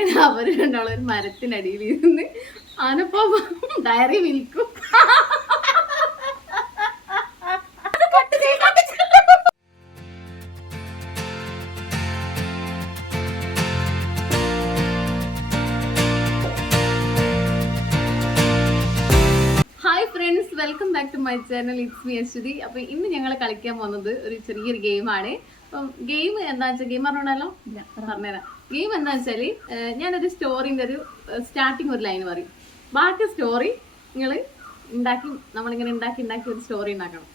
അങ്ങനെ അവര് രണ്ടാളും ഒരു മരത്തിനടിയിൽ ഇരുന്ന് ആനപ്പോ ഡയറി വിൽക്കും. Welcome back to my channel, it's me Aswathy. അപ്പൊ ഇന്ന് ഞങ്ങൾ കളിക്കാൻ പോകുന്നത് ഒരു ചെറിയൊരു ഗെയിമാണ്. അപ്പം ഗെയിം എന്താ വെച്ചാൽ, ഗെയിം പറഞ്ഞോണ്ടല്ലോ പറഞ്ഞുതരാം. ഗെയിം എന്താ വെച്ചാല്, ഞാനൊരു സ്റ്റോറിന്റെ ഒരു സ്റ്റാർട്ടിങ് ഒരു ലൈൻ പറയും, ബാക്കി സ്റ്റോറി നിങ്ങൾ ഉണ്ടാക്കി നമ്മളിങ്ങനെ ഉണ്ടാക്കി ഒരു സ്റ്റോറി ഉണ്ടാക്കണം.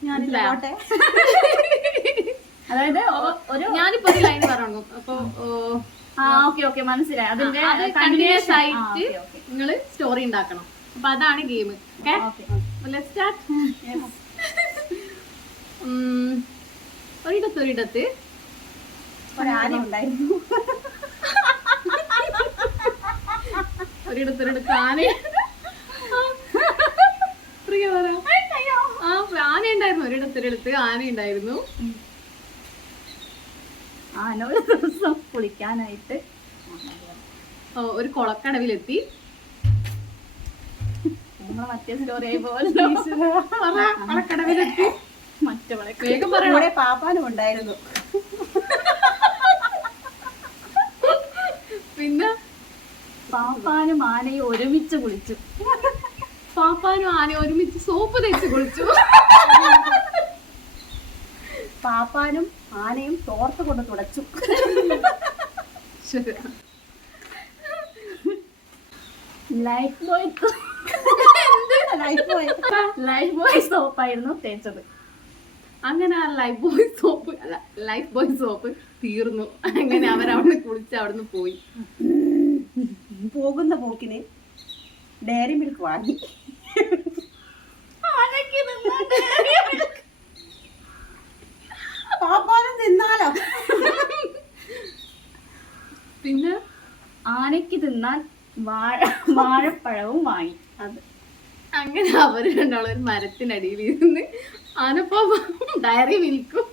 അതായത് ഞാനിപ്പോ ഒരു ലൈൻ പറഞ്ഞു, അപ്പൊ മനസ്സിലായി. അതിന്റെ കണ്ടിന്യൂസ് ആയിട്ട് നിങ്ങൾ സ്റ്റോറി ഉണ്ടാക്കണം. അപ്പൊ അതാണ് ഗെയിം. Let's start. ഒരിടത്ത് ആന ഒരിടത്ത് ആന ഉണ്ടായിരുന്നു. ആന ഒരു ദിവസം കുളിക്കാനായിട്ട് ഒരു കുളക്കടവിലെത്തി. മറ്റേ സ്റ്റോറിയായി പോലെ മറ്റേ പാപ്പാനും ഉണ്ടായിരുന്നു. പിന്നെ പാപ്പാനും ആനയും ഒരുമിച്ച് കുളിച്ചു. പാപ്പാനും ആനയും ഒരുമിച്ച് സോപ്പ് തേച്ച് കുളിച്ചു. പാപ്പാനും ആനയും തോർത്ത് കൊണ്ട് തുടച്ചു. ലൈഫ് ബോയ് സോപ്പായിരുന്നു തേച്ചത്. അങ്ങനെ ആ ലൈഫ് ബോയ് സോപ്പ് തീർന്നു. അങ്ങനെ അവരവിടുന്ന് കുളിച്ച് അവിടുന്ന് പോയി. പോകുന്ന പോക്കിന് ഡയറി മിൽക്ക് വാങ്ങി. പാപ്പാനും തിന്നാലോ. പിന്നെ ആനയ്ക്ക് തിന്നാൻ വാഴപ്പഴവും വാങ്ങി. അത് അങ്ങനെ അവര് രണ്ടാളും ഒരു മരത്തിനടിയിൽ ഇരുന്ന് ആനപ്പോ ഡയറി വിൽക്കും.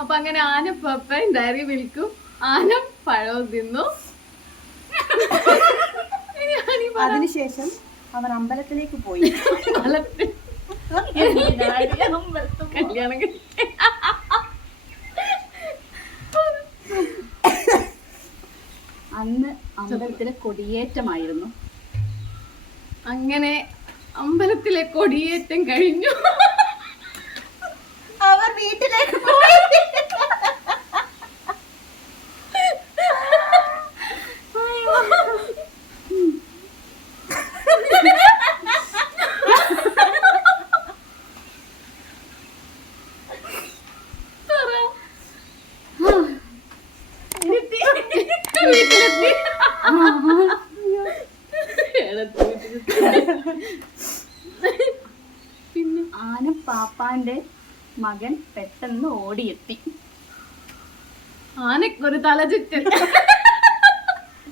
അപ്പൊ അങ്ങനെ ആന പപ്പയും ഡയറി മിൽക്കും ആന പഴവും തിന്നു. അതിനുശേഷം അവർ അമ്പലത്തിലേക്ക് പോയി. കല്യാണം അന്ന് അമ്പലത്തിലെ കൊടിയേറ്റമായിരുന്നു. അങ്ങനെ അമ്പലത്തിലെ കൊടിയേറ്റം കഴിഞ്ഞു. അവർ വീട്ടിലേക്ക് പോയി. പിന്നെ ആന പാപ്പാന്റെ മകൻ പെട്ടെന്ന് ഓടിയെത്തി. ആനക്കൊരു തല ചുറ്റൽ.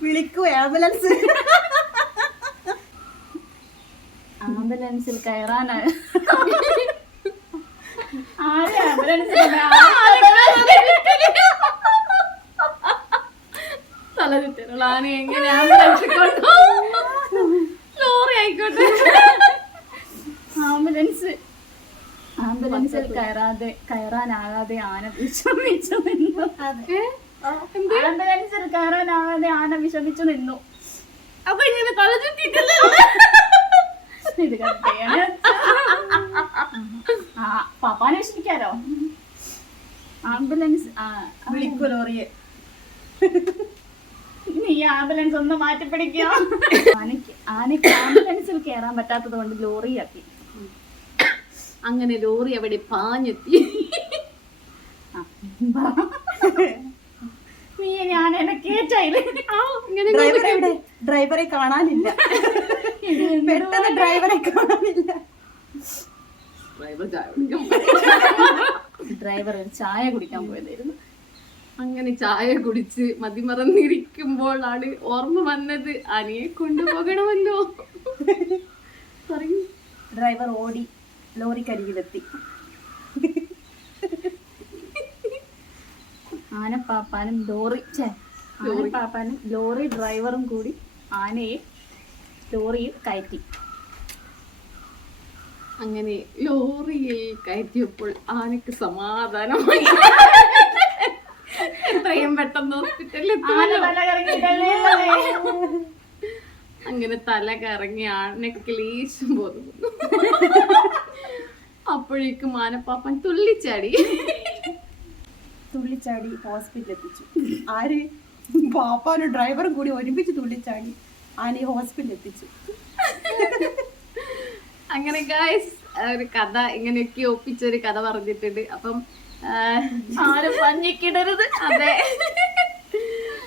വിളിക്കൂ ആംബുലൻസ്. ആംബുലൻസിൽ കയറാനാണ്. തല ചുറ്റലുള്ള ആന എങ്ങനെ ആംബുലൻസിൽ കൊണ്ടുപോകും? ലോറി ആയിക്കോട്ടെ. ആംബുലൻസിൽ കയറാനാകാതെ ആന വിഷമിച്ചു നിന്നു. ആംബുലൻസിൽ കയറാനാകാതെ ആന വിഷമിച്ചു നിന്നു. അപ്പൊ ഇങ്ങനെ തല ചുറ്റിട്ടല്ലേ ഇത് പാപ്പാനെ വിഷമിക്കാലോ. ആംബുലൻസ് വിളിക്കൂ ലോറിയെ. നീ ആംബുലൻസ് ഒന്ന് മാറ്റിപ്പിടിക്കോ. ആനയ്ക്ക് ആംബുലൻസിൽ കയറാൻ പറ്റാത്തത് കൊണ്ട് ലോറിയാക്കി. അങ്ങനെ ലോറി അവിടെ പാഞ്ഞെത്തി. നീ ഞാൻ എന്നെ കേറ്റായില്ലേ. ഡ്രൈവറെ കാണാനില്ല. പെട്ടെന്ന് ഡ്രൈവറെ കാണാനില്ല. ഡ്രൈവർ ചായ കുടിക്കാൻ ഡ്രൈവർ ഒരു ചായ കുടിക്കാൻ പോയതായിരുന്നു. അങ്ങനെ ചായ കുടിച്ച് മതിമറന്നിരിക്കുമ്പോഴാണ് ഓർമ്മ വന്നത് ആനയെ കൊണ്ടുപോകണമല്ലോ. പറയൂ. ഡ്രൈവർ ഓടി ലോറിക്കരികിലെത്തി. ആനപ്പാപ്പാനും ലോറി ഡ്രൈവറും കൂടി ആനയെ ലോറിയിൽ കയറ്റി. അങ്ങനെ ലോറിയിൽ കയറ്റിയപ്പോൾ ആനക്ക് സമാധാനമായി. എത്രയും പെട്ടെന്ന് ഹോസ്പിറ്റലിൽ അങ്ങനെ തല കറങ്ങി ആനക്ക് ക്ലേശം പോകുന്നു. അപ്പോഴേക്കും ആനപ്പാപ്പൻ തുള്ളിച്ചാടി ഹോസ്പിറ്റലിൽ എത്തിച്ചു. ആര്? പാപ്പാനും ഡ്രൈവറും കൂടി ഒരുമിച്ച് തുള്ളിച്ചാടി ആനയെ ഹോസ്പിറ്റലിൽ എത്തിച്ചു. അങ്ങനെ ഗായ്സ് ഒരു കഥ ഇങ്ങനെയൊക്കെ ഒപ്പിച്ചൊരു കഥ പറഞ്ഞിട്ടുണ്ട്. അപ്പം ആരും പഞ്ഞിക്കിടരുത്. അതെ,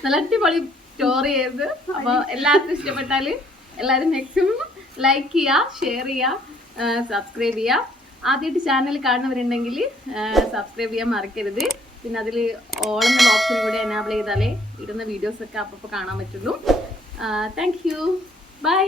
നല്ല അടിപൊളി സ്റ്റോറി ചെയ്ത്. അപ്പൊ എല്ലാവർക്കും ഇഷ്ടപ്പെട്ടാല് എല്ലാവരും മാക്സിമം ലൈക്ക് ചെയ്യുക, ഷെയർ ചെയ്യുക, സബ്സ്ക്രൈബ് ചെയ്യുക. ആദ്യമായിട്ട് ചാനൽ കാണുന്നവരുണ്ടെങ്കിൽ സബ്സ്ക്രൈബ് ചെയ്യാൻ മറക്കരുത്. പിന്നെ അതിൽ ഓൾ എന്നുള്ള ഓപ്ഷൻ കൂടെ എനാബിൾ ചെയ്താലേ ഇടുന്ന വീഡിയോസൊക്കെ അപ്പോൾ കാണാൻ പറ്റുള്ളൂ. Thank you. ബൈ.